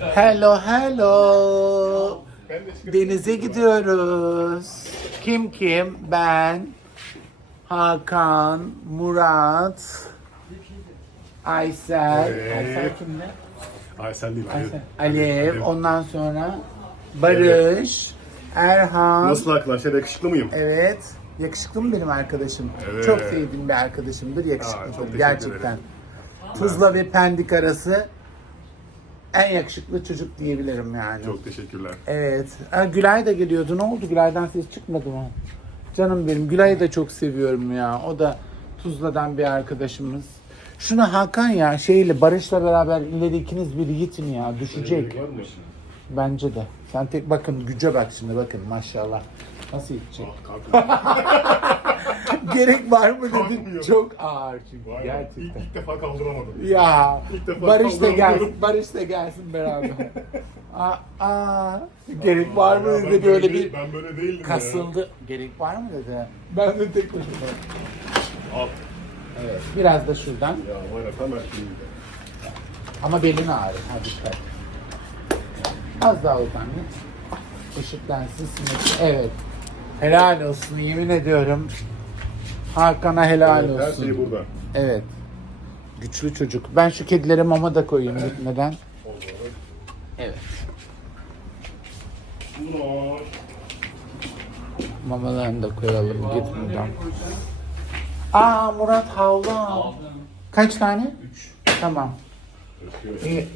Hello hello. Denize gidiyoruz. Kim kim? Ben, Hakan, Murat, Aysel. Evet. Aysel kimde? Aysel değil. Aysel. Alev. Ondan sonra Barış, Erhan. Nasıl arkadaşlar yakışıklı mıyım? Evet. Yakışıklı mı benim arkadaşım? Evet. Çok sevdiğim bir arkadaşımdır. Aa, çok Yakışıklıdır teşekkür gerçekten. ederim. Tuzla ve Pendik arası en yakışıklı çocuk diyebilirim yani. Çok teşekkürler. Evet. Ha, Gülay da geliyordu. Ne oldu? Gülay'dan ses çıkmadı mı? Canım benim. Gülay'ı da çok seviyorum ya. O da Tuzla'dan bir arkadaşımız. Şunu Hakan ya şeyle Barış'la beraber ileri ikiniz bir yitin ya. Düşecek. Bence de. Sen tek bakın güce bak şimdi bakın maşallah. Nasıl gidecek? Gerek var mı dedin? Kalkmıyor. Çok ağır çünkü Vay be, gerçekten. İlk, ilk defa kaldıramadım. Ya İlk defa Barış da gelsin, Barış da gelsin beraber. aa, aa, gerek var mı Ya ben dedi böyle değil- bir Ben böyle değildim ya. kasıldı. Gerek var mı dedi. Ben de tek başıma. Al. Evet, biraz da şuradan. Ya var ya tam erkeğim. Ama belin ağrır. Hadi dikkat. Az daha git. Işıklensin. Evet. Helal olsun yemin ediyorum. Hakan'a helal Evet, olsun. her şey burada. Evet. Güçlü çocuk. Ben şu kedilere mama da koyayım gitmeden. Evet. Mamalarını da koyalım gitmeden. Aa Murat havlu al. Kaç tane? Üç. Tamam. İyi.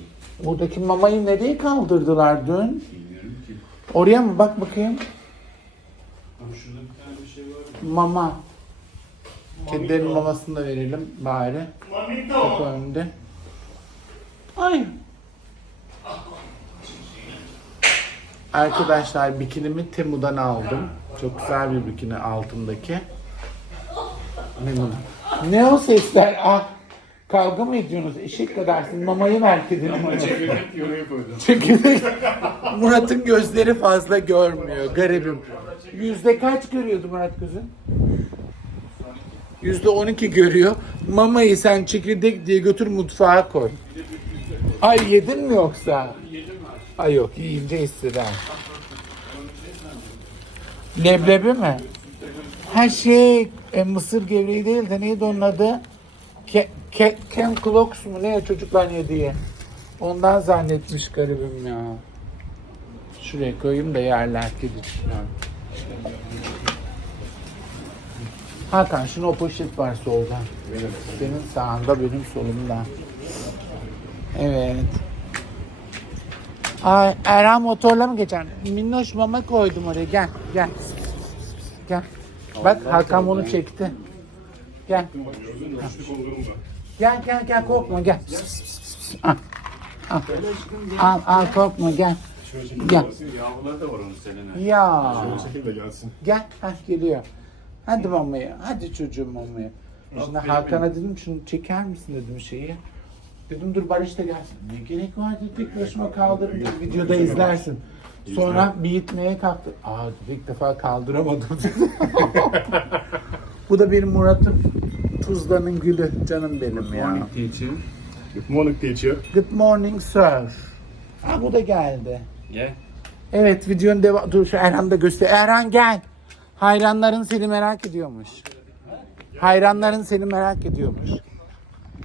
Buradaki mamayı nereye kaldırdılar dün? Oraya mı? Bak bakayım. Mama. Kedilerin mamasını da verelim bari. Kapı önünde. Ay. Arkadaşlar bikinimi Temu'dan aldım. Çok güzel bir bikini altındaki. Memnunum. Ne o sesler? Ah. Kavga mı ediyorsunuz? Eşek kadarsın. Mamayı ver kedinin. Çekirdek koydum. Çekirdek. Murat'ın gözleri fazla görmüyor. Garibim. Yüzde kaç görüyordu Murat gözün? Yüzde on iki görüyor. Mamayı sen çekirdek diye götür mutfağa koy. Ay yedin mi yoksa? Ay yok yiyince hisseder. Leblebi mi? Her şey e, mısır gevreği değil de neydi onun adı? Ke, ke, Ken Clocks mu ne çocuklar yediği? Ondan zannetmiş garibim ya. Şuraya koyayım da yerler kedicikler. Hakan şunu o poşet var solda. Senin sağında benim solumda. Evet. Ay Erhan motorla mı geçer? Minnoş mama koydum oraya. Gel gel. Gel. Bak Hakan bunu çekti. Gel. Gel gel gel korkma gel. Al. Al. Al al korkma gel. Gel. gelsin. Yavruları da var onun seninle. Ya. Şöyle gelsin. Gel. Heh geliyor. Hadi mamaya. Hadi çocuğum mamaya. Şimdi Hakan'a dedim şunu çeker misin dedim şeyi. Dedim dur Barış da gelsin. Ne gerek var dedi tek başıma kaldırdım. dedi. Videoda izlersin. Sonra bir itmeye kalktı. Aa ilk defa kaldıramadım dedi. Bu da bir Murat'ın Tuzla'nın gülü. Canım benim ya. teacher. Good morning teacher. Good morning sir. Ha bu da geldi. Gel. Evet videonun devam... Dur şu Erhan da göster. Erhan gel. Hayranların seni merak ediyormuş. Hayranların seni merak ediyormuş.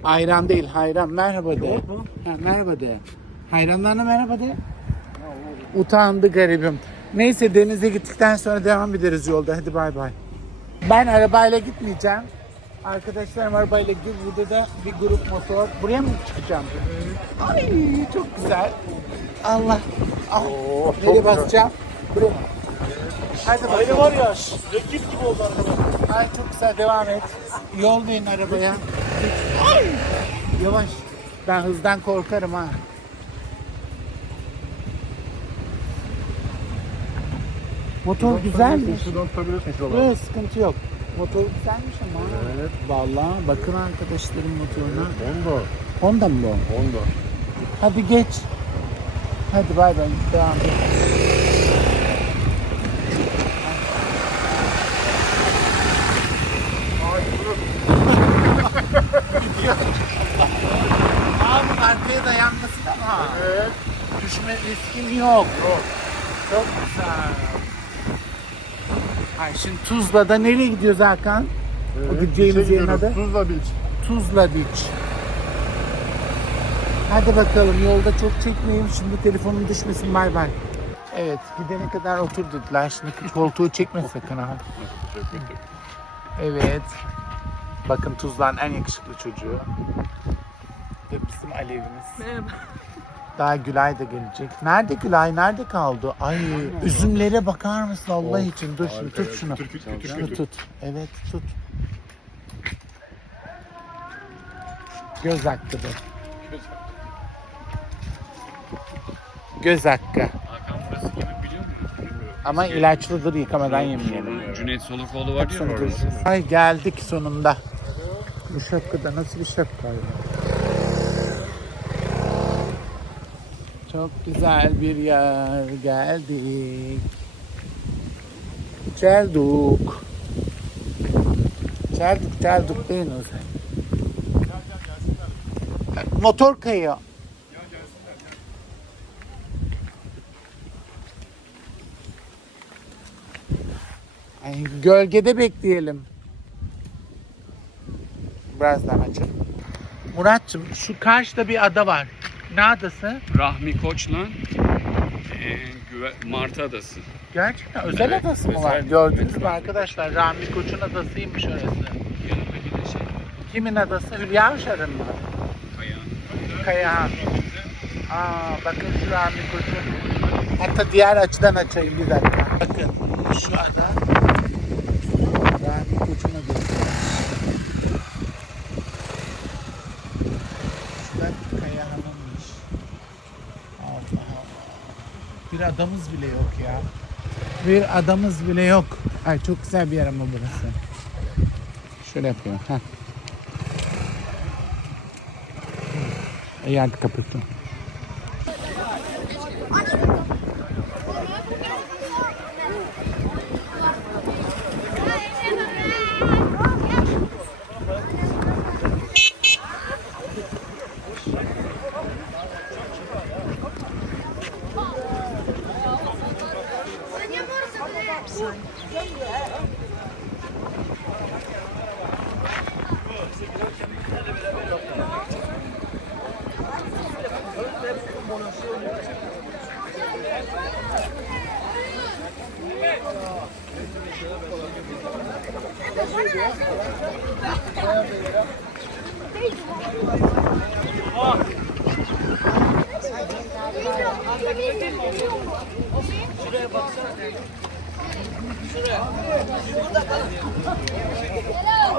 Hayran değil hayran. Merhaba de. Ha, merhaba de. Hayranlarına merhaba de. Utandı garibim. Neyse denize gittikten sonra devam ederiz yolda. Hadi bay bay. Ben arabayla gitmeyeceğim. Arkadaşlarım arabayla gidiyor. Burada da bir grup motor. Buraya mı çıkacağım? Ay çok güzel. Allah. Ah, nereye basacağım? Buraya? Hadi bakalım. var ya rakip gibi oldu araba. Ay çok güzel devam et. Yol verin arabaya. Ay! Yavaş. Ben hızdan korkarım ha. Motor güzelmiş. Şuradan. Yok sıkıntı yok. Motor güzelmiş ama. Evet. Vallahi bakın arkadaşlarım motoruna. Honda. Honda mı bu? Honda. Hadi geç. Hadi bay bay devam et. Abi arkaya dayanması da mı? Evet. düşme riskim yok. Çok güzel. Ay şimdi Tuzla'da nereye gidiyoruz Hakan? o gideceğimiz yerin adı? Tuzla Beach. Tuzla Beach. Hadi bakalım yolda çok çekmeyeyim şimdi telefonum düşmesin bay bay. Evet gidene kadar otur dediler. Şimdi koltuğu çekme sakın ha. Evet. Bakın Tuzla'nın en yakışıklı çocuğu. Ve bizim Alevimiz. Merhaba. Daha Gülay da gelecek. Nerede Gülay? Nerede kaldı? Ay üzümlere bakar mısın Allah için? Dur şimdi tut şunu. Türk, Türk, Şunu tut. Evet tut. Göz hakkı bu. Göz hakkı. Hakan burası gibi biliyor musun? Ama ilaçlıdır yıkamadan yemeyelim. Cüneyt Solukoğlu var ya Baksana orada. Ay geldik sonunda. Bu şapkada nasıl bir şapka ya? Çok güzel bir yer geldik. Çelduk. Çelduk çelduk beyin o. Motor kayıyor. Ay, gölgede bekleyelim. Birazdan açalım. Muratçım şu karşıda bir ada var. Ne adası? Rahmi Koç'la e, Güve- Martı Adası. Gerçekten özel Evet, adası mı özel. var? Gördünüz mü arkadaşlar? Rahmi Koç'un adasıymış orası. Yanında bir de şey Kimin adası? Hülya Avşar'ın mı? Kayağın. Kayahan. Aa, bakın şu Rahmi Koç'un. Hatta diğer açıdan açayım bir dakika. Bakın şu ada Rahmi Koç'un adası. Şu da Kayahan'ınmış. Allah Allah. Bir adamız bile yok ya. Bir adamız bile yok. Ay çok güzel bir yer ama burası. Şöyle yapıyorum. Heh. İyi hadi kapattım. Şuraya baksana. Şuraya. Burada kalın. Selam.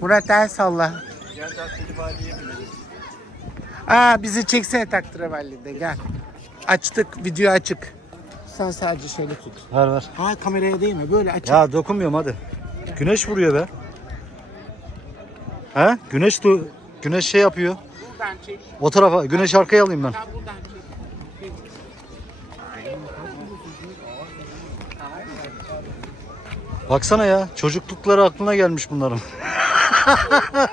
Murat el salla. Aa bizi çeksene taktırevallide gel. Açtık video açık. Sen sadece şöyle tut. Ver ver. Ha kameraya değil mi? Böyle açık. Ya dokunmuyorum hadi. Güneş vuruyor be. He? Güneş du güneş şey yapıyor. Buradan çek. O tarafa güneş arkaya alayım ben. Sen buradan çek. Baksana ya çocuklukları aklına gelmiş bunların.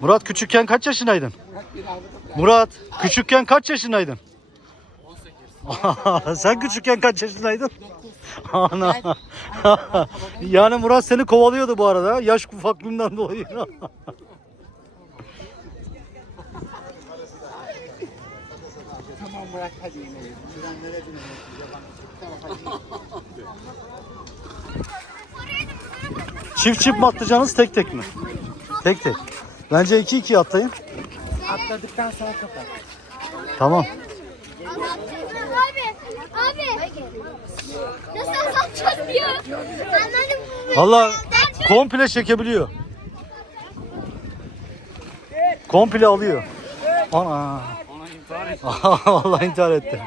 Murat küçükken kaç yaşındaydın? Murat küçükken kaç yaşındaydın? 18. Sen küçükken kaç yaşındaydın? Ana. yani Murat seni kovalıyordu bu arada. Yaş ufaklığından dolayı. İnelim. Trenlere binelim. Tamam hadi. çift çift mi atlayacaksınız tek tek mi? Tek tek. Bence iki iki atlayın. Atladıktan sonra kapat. Tamam. Abi, abi. Nasıl azaltacağız ya? Anladım. Valla komple çekebiliyor. Komple alıyor. Ana. Vallahi intihar etti.